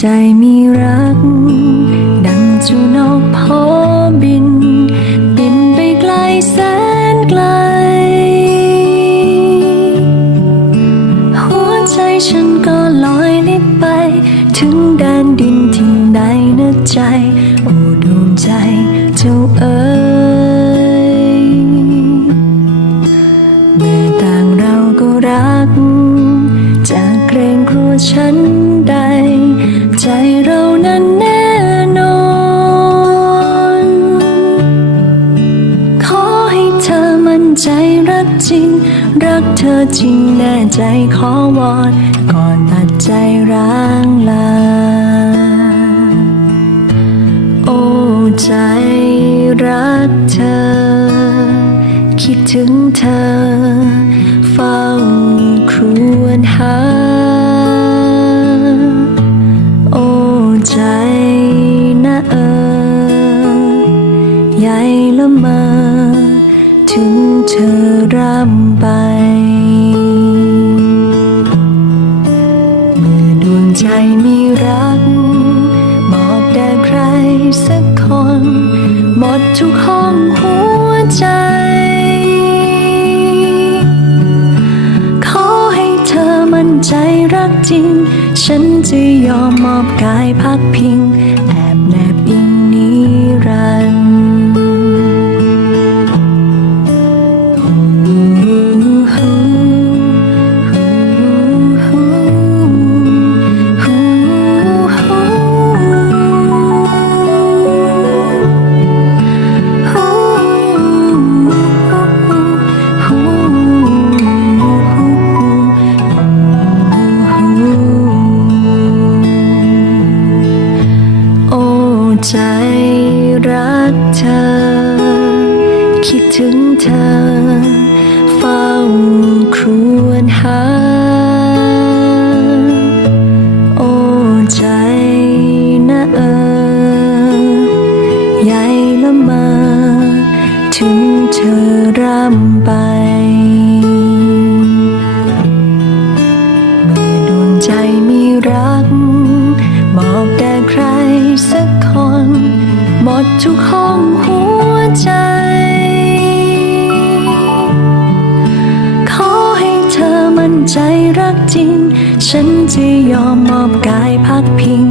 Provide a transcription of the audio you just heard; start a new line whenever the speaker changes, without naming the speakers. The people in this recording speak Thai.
ใจมีรัก ดังจูนกพอบิน บินไปไกลแสนไกล หัวใจฉันก็ลอยลิบไป ถึงแดนดินที่ไหนนะใจ โอ้ดวงใจเจ้าเอ๋ยเมื่อต่างเราก็รักจากเกรงครัวฉัน รักจริง รักเธอจริงแน่ใจขอวอนก่อนตัดใจร้างลา โอ้ใจรักเธอ คิดถึงเธอ เฝ้าครวญหา โอ้ใจนะเออใหญ่ละเมอ ถึงเธอรำไปเมื่อดวงใจมีรักมอบแด่ใครสักคน หมดทุกห้องหัวใจ ขอให้เธอมั่นใจรักจริง ฉันจะยอมมอบกายพักพิง รักเธอ คิดถึงเธอ เฝ้าครวญหา ทุกห้องหัวใจ ขอให้เธอมั่นใจรักจริง ฉันจะยอมมอบกายพักพิง